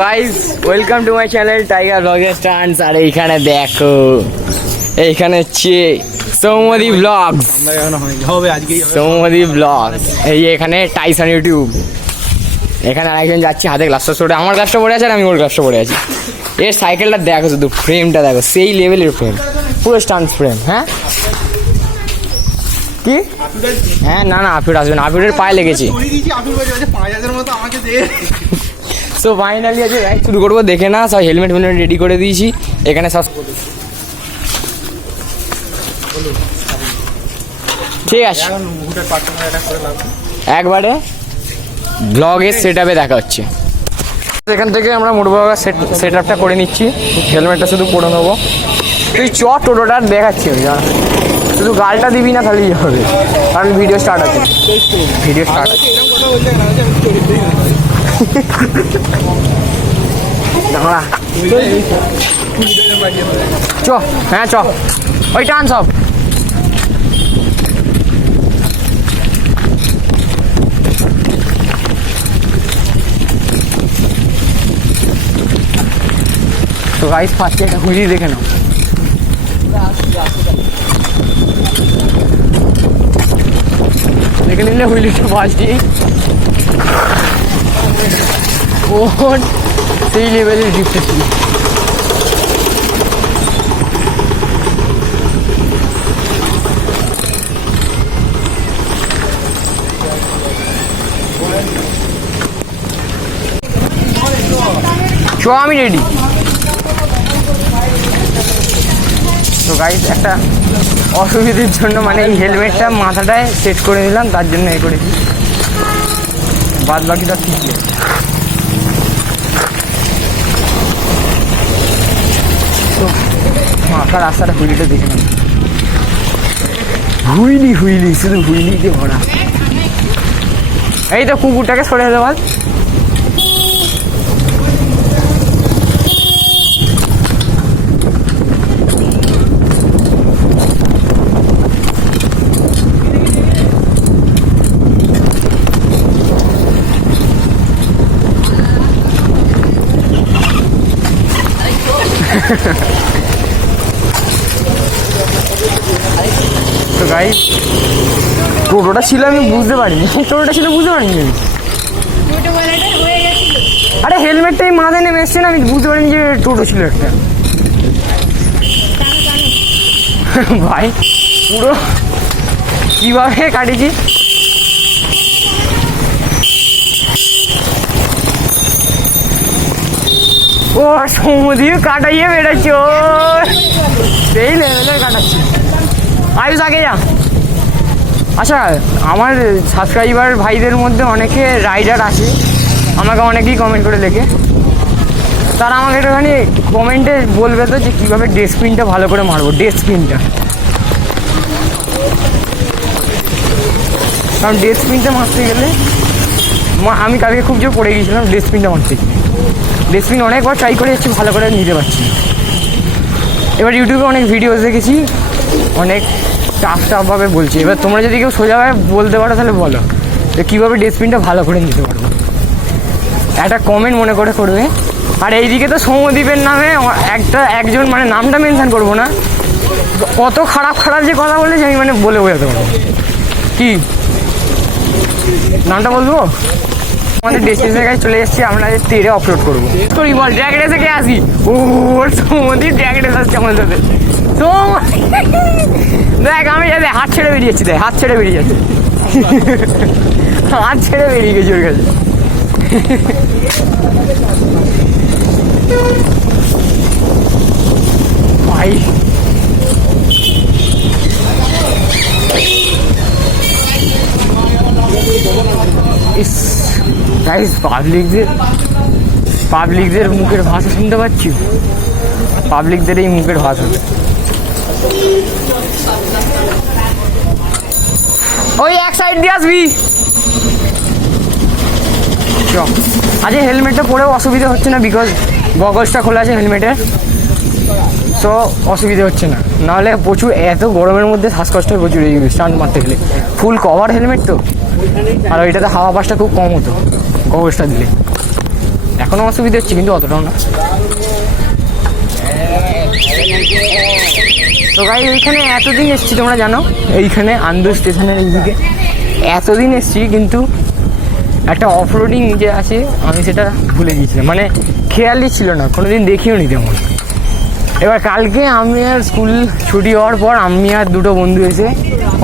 Guys welcome to my channel tiger blogs stunts. আর এইখানে দেখো, এইখানে হচ্ছে সৌমদি ব্লগস। সৌমদি ব্লগস এই এখানে টাইসন ইউটিউব। এখানে আরেকজন যাচ্ছে হাতে গ্লাসটা পরে, আমার গ্লাসটা পড়ে আছে আর আমি ওর গ্লাসটা পড়ে আছি। এর সাইকেলটা দেখো, শুধু ফ্রেমটা দেখো, সেই লেভেলের ফ্রেম, পুরো স্টান্টস ফ্রেম। হ্যাঁ কি? হ্যাঁ না না, আপিউর আসবে না, আপিউরের পায়ে লেগেছে। সো ফাইনালি আজ রাইড শুরু করবো, দেখে না সব হেলমেট রেডি করে দিয়েছি এখানে সব। ঠিক আছে, একবারে ব্লগের সেট আপে দেখা হচ্ছে। এখান থেকে আমরা মোটরবাগার সেট আপটা করে নিচ্ছি, হেলমেটটা শুধু পরে নেবো। তুই চ টোটোটা দেখাচ্ছি আমি, শুধু গালটা দিবি না তাহলেই হবে, কারণ ভিডিও স্টার্ট আছে। ভিডিও স্টার্ট আছে চ, হ্যাঁ চ, ওই টান সব। তো গাইস ফার্স্টে একটা হুইলি দেখে নাও। দেখে নিলে হুইলিটা ফার্স্টে কোন সেই লেভেলের গিফট ছিল। চ আমি রেডি। তো গাইস একটা অসুবিধার জন্য মানে এই হেলমেটটা মাথাটায় সেট করে নিলাম, তার জন্য এ করেছি, বাদ বাকিটা ঠিক আছে। তো মাথা রাস্তাটা হুইলিটা দেখে নেব, হুইলি হুইলি শুধু হুইলিতে ভরা। এই তো কুকুরটাকে সরে যেতে বল। তো গাইস টোটোটা ছিল আমি বুঝতে পারিনি, টোটোটা ছিল বুঝতে পারিনি আমি। আরে হেলমেটটাই মাথায় নেমে এসছে না, আমি বুঝতে পারিনি যে টোটো ছিল একটা। ভাই পুরো কিভাবে কাটিয়েছি। ও সমুদ্র কাটাইয়ে বেড়াচ্ছ, সেই লেভেলের কাটাচ্ছি। আয়ুষ আগে যা। আচ্ছা, আমার সাবস্ক্রাইবার ভাইদের মধ্যে অনেকে রাইডার আছে, আমাকে অনেকেই কমেন্ট করে লেখে। তারা আমাকে একটুখানি কমেন্টে বলবে তো যে কীভাবে ডেস্টবিনটা ভালো করে মারবো, ডেস্টবিনটা। কারণ ডেস্টবিনটা মারতে গেলে আমি কালকে খুব জোর পড়ে গিয়েছিলাম ডেস্টবিনটা মারতে গিয়ে। ডেস্টবিন অনেকবার ট্রাই করে যাচ্ছি, ভালো করে নিতে পারছি। এবার ইউটিউবে অনেক ভিডিওস দেখেছি, অনেক টাফভাবে বলছি। এবার তোমরা যদি কেউ সোজাভাবে বলতে পারো তাহলে বলো যে কীভাবে ডেস্টবিনটা ভালো করে নিতে পারবো, একটা কমেন্ট মনে করে করবে। আর এইদিকে তো সৌমদ্বীপের নামে একজন মানে নামটা মেনশন করবো না, কত খারাপ খারাপ যে কথা বলেছে আমি মানে বলে বোঝাতে পারবো। কি নামটা বলবো? আমাদের ডেস্টিনেশনের কাছে চলে এসেছি, আমরা তেরে অপলোড করবো। তোর বল ড্র্যাগ রেসে কে আসি? ও সৌমদ্বীপ ড্র্যাগ রেস আসছে আমাদের সাথে। দেখ আমি যাতে হাত ছেড়ে বেরিয়েছি, দেখ হাত ছেড়ে বেরিয়ে যাচ্ছে, হাত ছেড়ে বেরিয়ে গেছি ওর কাছে। ভাই ইস গাইস, পাবলিকদের মুখের ভাষা শুনতে পাচ্ছি, পাবলিকদের এই মুখের ভাষা। ওই এক সাইড দিয়ে আসবি। আজ হেলমেটটা পরেও অসুবিধা হচ্ছে না, বিকজ গগলসটা খোলা আছে হেলমেটের, তো অসুবিধা হচ্ছে না। নাহলে প্রচুর এত গরমের মধ্যে শ্বাসকষ্ট প্রচুর এই স্টান্ট মারতে গেলে। ফুল কভার হেলমেট তো, আর ওইটাতে হাওয়া পাসটা খুব কম হতো গগলসটা দিলে। এখনও অসুবিধা হচ্ছে কিন্তু অতটাও না। তো গাই এইখানে এতদিন এসছি তোমরা জানো, এইখানে আন্দুর স্টেশনের এইদিকে এতদিন এসছি, কিন্তু একটা অফরোডিং যে আছে আমি সেটা ভুলে গিয়েছিলাম, মানে খেয়ালই ছিল না, কোনোদিন দেখিও নি তেমন। এবার কালকে আমি আর স্কুল ছুটি হওয়ার পর আমি আর দুটো বন্ধু এসে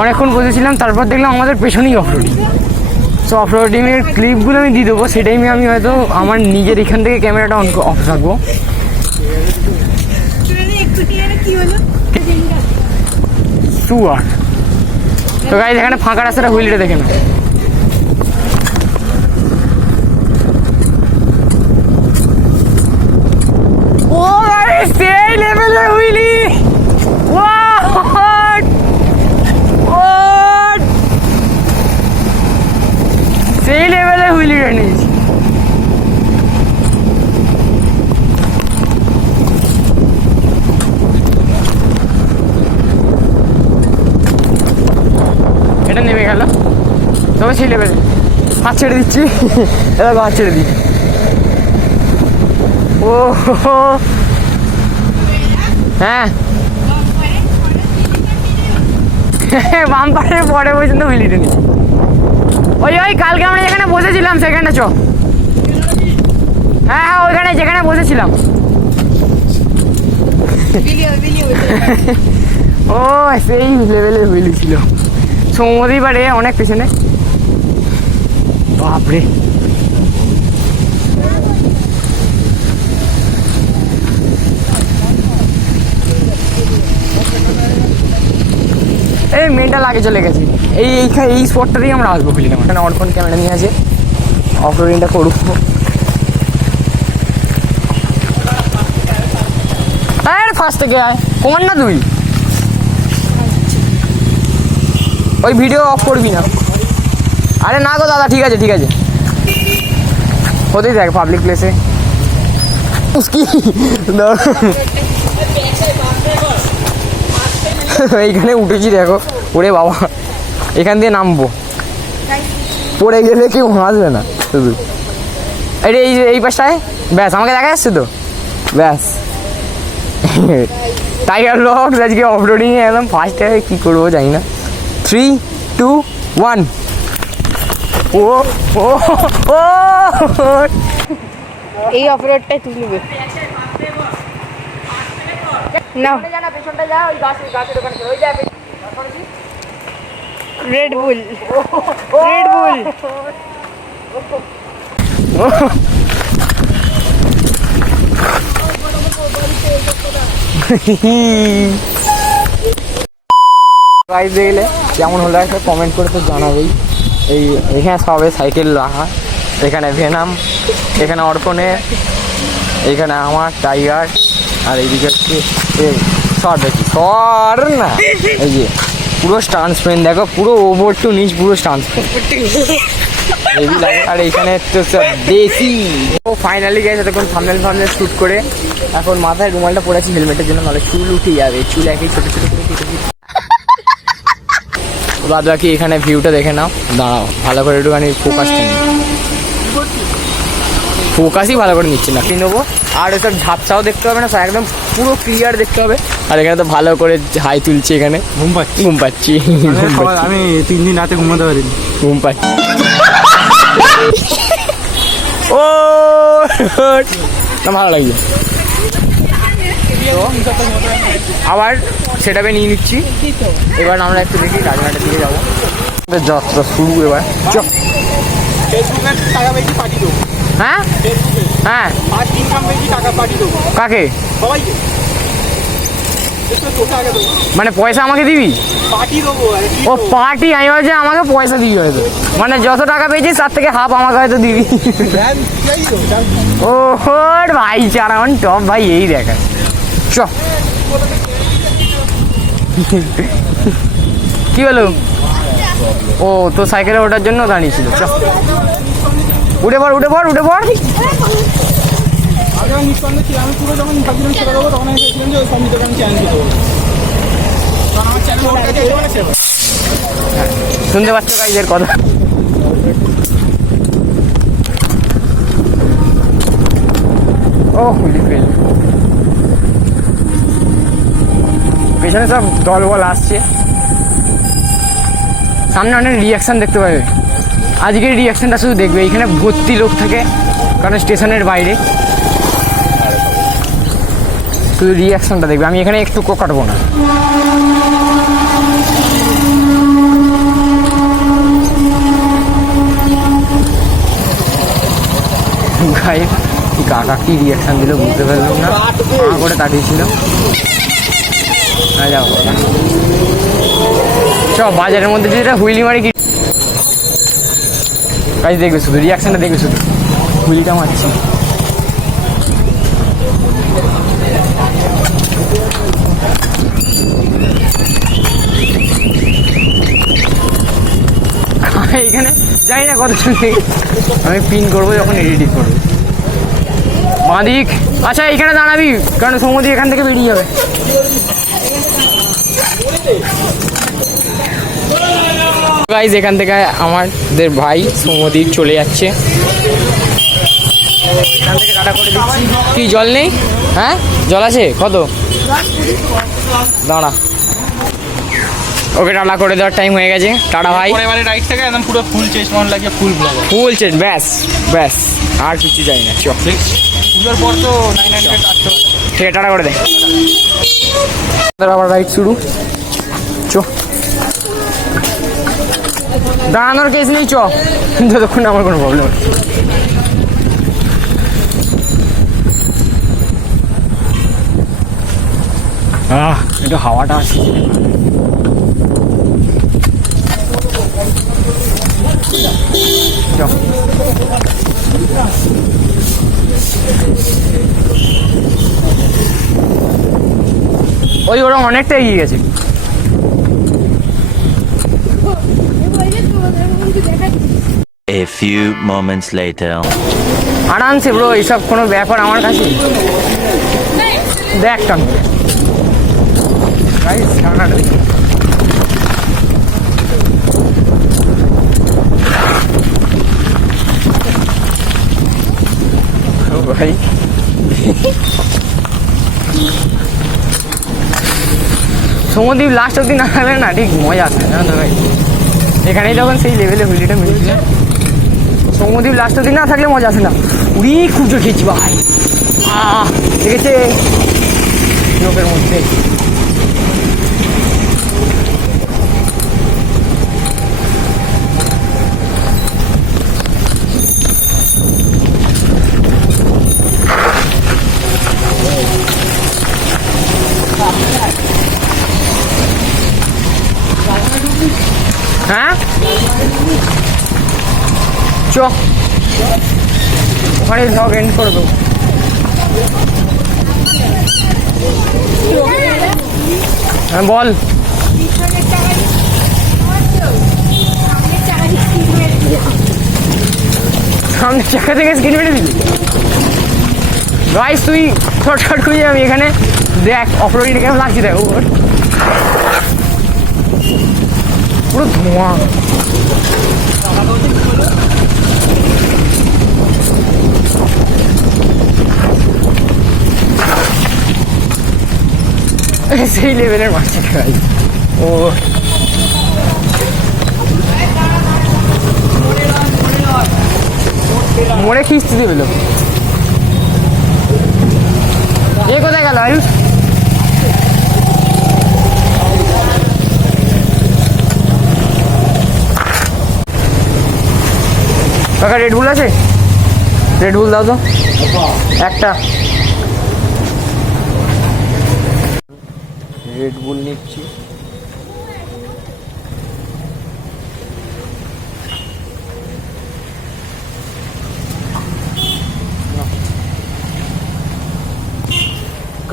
অনেকক্ষণ বসেছিলাম, তারপর দেখলাম আমাদের পেছনেই অফরোডিং। সো অফরোডিংয়ের ক্লিপগুলো আমি দিয়ে দেবো, সেই টাইমে আমি হয়তো আমার নিজের এখান থেকে ক্যামেরাটা অফ রাখবো। সুয়ার তো গাইস এখানে ফাঁকা রাস্তাটা হুইলটা দেখে না। ও গাইস সেই লেভেলের হুইলি, হোয়াট হোয়াট সেই লেভেলের হুইলি টেনিস। এটা নেমে গেল, তবে সেই লেভেলে হাত ছেড়ে দিচ্ছি, এবার হাত ছেড়ে দিই। ও হ্যাঁ বাম্পারের পরে পর্যন্ত হুইলিটা নিচ্ছি। ওই ওই কালকে আমরা যেখানে বসেছিলাম সেখানে চ, হ্যাঁ হ্যাঁ ওইখানে যেখানে বসেছিলাম। ও সেই লেভেলের হুইলি ছিল, সমুদ্রী পারে অনেক পেছনে। বাপরে এই মেয়েটা লাগে চলে গেছে, এই স্পটটাতেই আমরা আসবো বুঝলাম। এখানে অর্পণ ক্যামেরা নিয়ে আছে, অফরোডিংটা করবো। আরে ফার্স্ট থেকে আয়, কমান না তুই, ওই ভিডিও অফ করবি না। আরে না গো দাদা, ঠিক আছে ঠিক আছে, হতেই দেখ পাবলিক প্লেসে। এইখানে উঠেছি দেখো, ওরে বাবা এখান দিয়ে নামবো, পড়ে গেলে কেউ হাসবে না শুধু। এই পাশটায় ব্যাস আমাকে দেখা যাচ্ছে তো, ব্যাস টাইগার লক্স আজকে অফরোডিংয়ে একদম ফার্স্টে। কী করবো জানি না। 3, 2, 1 ও ও ও এই অফরোডটাই তুলবে না, পেছনটা যা, ওই গাছের ওখানে ওই যা রেড বুল রেড বুল। গাইস দেখলে কেমন হলো একটা কমেন্ট করে তো জানাবেই। এখানে সবে সাইকেল রাখা, এখানে ভেনাম, এখানে অর্পণে, এখানে আমার টাইগার, আর এইদিকে হচ্ছে শর্ট দেখি শর্ট না, এই যে পুরো ট্রান্সপারেন্ট দেখো, পুরো ওপর টু নিচ পুরো ট্রান্সপারেন্ট হেভি লাগে। আর এইখানে তো দেশি। ও ফাইনালি গেছে এতক্ষণ থাম্বনেল শ্যুট করে, এখন মাথায় রুমালটা পড়েছি হেলমেটের জন্য, নাহলে চুল উঠে যাবে, চুল একই ছোটো ছোটো করে কেটে দিচ্ছি। বাদ বাকি এখানে ভিউটা দেখে নাও, দাঁড়াও ভালো করে একটুখানি ফোকাসটা নিই, ফোকাসই ভালো করে নিচ্ছি না, কি নেবো। আর ওইসব ঝাপসাও দেখতে হবে না, একদম পুরো ক্লিয়ার দেখতে হবে। আর এখানে তো ভালো করে হাই তুলছি, এখানে ঘুম পাচ্ছি আমি 3 দিন রাতে ঘুমাতে পারিনি, ঘুম পাচ্ছি। ও না ভালো লাগছে। আবার সেটাকে নিয়ে নিচ্ছি। এবার আমরা একটু দেখি রাজঘাটের দিকে যাবো, যাত্রা শুরু এবার। হ্যাঁ হ্যাঁ কাকে মানে পয়সা আমাকে দিবি? ও পার্টি, আমি ভাবছি আমাকে পয়সা দিবি হয়তো, মানে যত টাকা পেয়েছিস তার থেকে হাফ আমাকে হয়তো দিবি। ও ভাই চারা টপ ভাই, এই দেখা চ কি হলো? ও তো সাইকেলে ওঠার জন্য দাঁড়িয়েছিল। চ উঠে পড় উঠে পড় উঠে পড়। শুনতে পাচ্ছ গাইজের কথা? ও হুলি ফেল, পেছনে সব দল বল আসছে, সামনে অনেক রিয়াকশান দেখতে পাবে। আজকের রিয়াকশানটা শুধু দেখবে, এখানে ভর্তি লোক থাকে কারণ স্টেশনের বাইরে, শুধু রিয়াকশানটা দেখবে। আমি এখানে একটু কাটবো না। ভাই কাকা কি রিয়াকশান দিল বুঝতে পারলাম না, করে তাকিয়েছিল। হ্যাঁ যাও চ, বাজারের মধ্যে যেটা হুইলি মারি কি কাজ দেখবে, শুধু রিয়াকশানটা দেখবে, শুধু হুইলিটা মারছি। এখানে জানি না কত শুনতে, আমি পিন করবো যখন এডিটিং করবো। বাঁদিক, আচ্ছা এখানে দাঁড়াবি কারণ সৌমদি এখান থেকে বেরিয়ে যাবে। গাইজ এখান থেকে আমাদের ভাই সৌমদি চলে যাচ্ছে, এখান থেকে টাটা করে দিচ্ছি। কি জল নেই? হ্যাঁ জল আছে, কত? দাঁড়া, ওকে টাটা করে দেওয়ার টাইম হয়ে গেছে। টাটা ভাই। এবারে রাইট থেকে একদম পুরো ফুল চেঞ্জ মন লাগে, ফুল ব্লগ, ফুল চেঞ্জ, ব্যাস ব্যাস, আর কিছু চাই না। চ পুজোর পর তো 900 আসতে হবে। ঠিক আছে, টাটা করে দে। আবার রাইট শুরু, চ দাঁড়ানোর কেস নেই, চ যতক্ষণ আমার কোনো প্রবলেম হচ্ছে। একটু হাওয়াটা আসছে। ওই ওরা অনেকটা এগিয়ে গেছে। A few moments later. আরামসে ব্রো, এইসব কোনো ব্যাপার আমার কাছে। দেখ টান ভাই, সমুদ্রীপ লাস্ট অব্দি না থাকলে না ঠিক মজা আসে না, জানো তো ভাই। এখানেই যখন সেই লেভেলে হুইলিটা মিলেছিল, সমুদ্রীপ লাস্ট অব্দি না থাকলে মজা আসে না। উড়ি খুব জোর খেয়েছি ভাই, দেখেছে লোকের মধ্যে। হ্যাঁ চ, ওখানে ভ্লগ এন্ড করে দেবো। হ্যাঁ বল। সামনে চাকা থেকে স্ক্রিন মেরে দিবি গাইস, তুই শর্টকাট খুঁজে যাবি এখানে। দেখ অফরোডিং কেমন লাগছে, দেখ পুরো ধোঁয়া। সেই লেভেলের মারছে গাইস ও। মোড়ে খিস্তি দেবে লোক। এ কোথায় গেল আয়ুষ? কাকা রেড বুল আছে? রেড বুল দাও তো একটা। রেড বুল নিচ্ছি।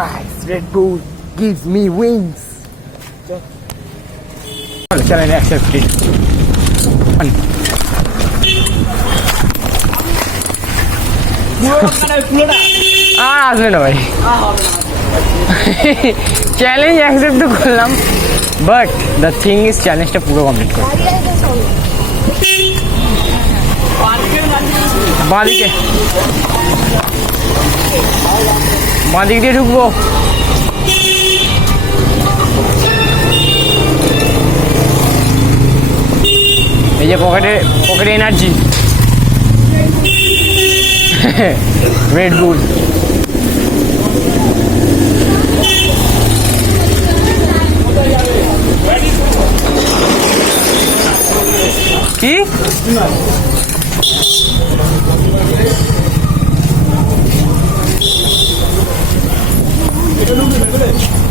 Guys, Red Bull gives me wings. Challenge accepted. আর আসবে না ভাই, চ্যালেঞ্জ অ্যাকসেপ্ট তো করলাম, বাট দ্য থিং ইজ চ্যালেঞ্জটা পুরো কমপ্লিট করতে হবে। বাঁদিকে বাঁদিক দিয়ে ঢুকবো। এই যে পকেটে এনার্জি রেড বুল। কি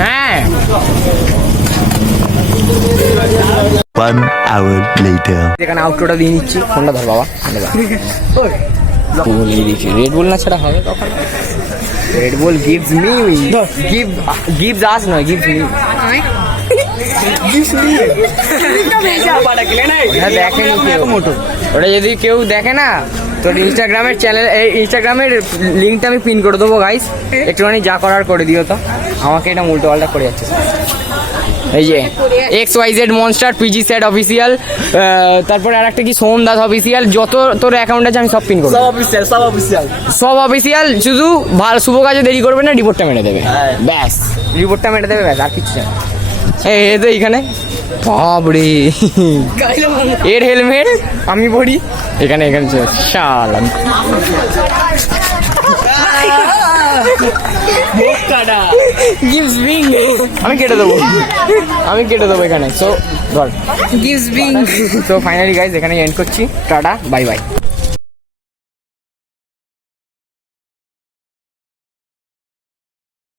হ্যাঁ 1 hour later. এখানে আউটরোটা দিয়ে নিচ্ছি। ফোনটা ধর বাবা, রেড বুল না ছাড়া হবে তখন। রেড বুল গিভস মি গিভস আস নয় গিভস মি। দেখেনি কেউ, ওটা যদি কেউ দেখে না তোর ইনস্টাগ্রামের চ্যানেল, ইনস্টাগ্রামের লিঙ্কটা আমি পিন করে দেবো গাইস, একটুখানি যা করার করে দিও তো। আমাকে এটা উল্টো পাল্টা করে যাচ্ছে। এই যে XYZ monster PG set official, তারপরে আর একটা কি সোম দাস অফিসিয়াল, যত তোর অ্যাকাউন্ট আছে আমি সব পিন করবো। সব অফিসিয়াল, শুধু ভালো শুভ কাজে দেরি করবে না, রিপোর্টটা মেরে দেবে ব্যাস, রিপোর্টটা মেরে দেবে ব্যাস, আর কিছু না। এই তো এইখানে বাবরে এর হেলমেট আমি পড়ি এখানে শাল আমি কেটে দেবো এখানে। সো ধর gives being. So finally guys এখানে এন্ড করছি, টাটা বাই বাই।